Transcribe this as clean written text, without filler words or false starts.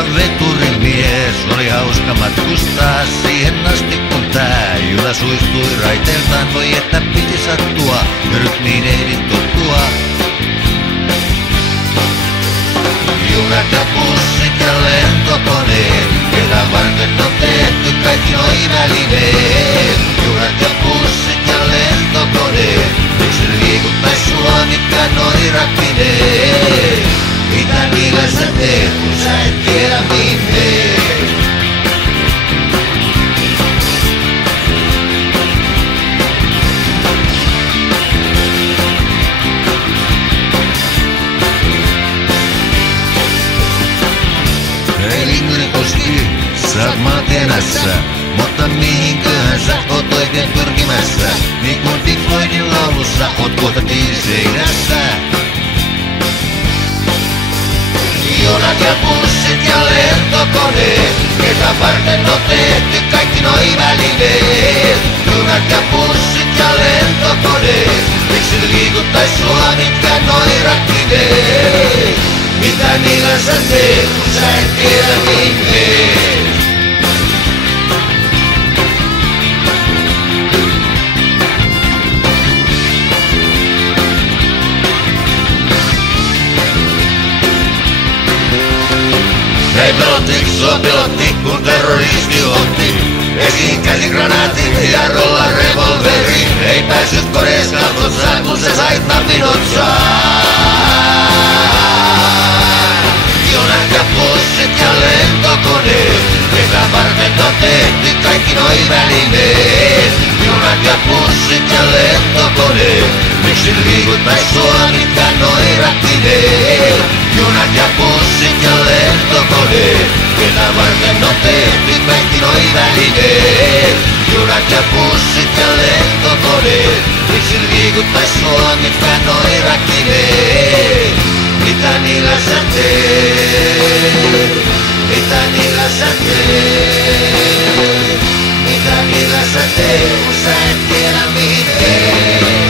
Herran veturimies oli hauska matkustaa siihen asti kun tää juna suistui raiteiltaan. Voi että piti sattua, rytmiin ehdin tottua. Junat ja bussit ja lentokoneet, ketä varten on tehty kaikki noi välineet. Junat ja bussit ja lentokoneet, miksi liikuttais sua mitkä noi rakkineet? Mitä niillä sä teet, kun sä et tiedä mihin meet? Hei Lingonikoski, sä oot maantienässä, mutta mihinköhän sä oot oikein pyrkimässä? Niin kuin Pink Floydin laulussa, oot kohta seinässä. Junat ja bussit ja lentokoneet, ketä varten on tehty kaikki noi välineet. Junat ja bussit ja lentokoneet, miksi liikuttais sua mitkä noi rakkineet? Mitä niillä sä teet, kun sä et tiedä mihin meet? Hei pelottiks sua pelotti, kun terroristi otti esiin käsikranaatin ja rolla revolverin. Ei päässyt korees kalkotsaan, kun sä sait napin otsaan. Junat ja bussit ja lentokoneet, ketä varten on tehty kaikki noi välineet. Junat ja bussit ja lentokoneet, miksi liikuttais sua mitkä noi rattineet? Junat ja bussit ja lentokoneet, ketä varten on tehty kaikki noi välineet. Junat ja bussit ja lentokoneet, miksi liikuttais sua mitkä noi rattineet? Mitä niillä sä teet? Mitä niillä sä teet? Mitä niillä sä teet, kun sä et tiedä mihin meet?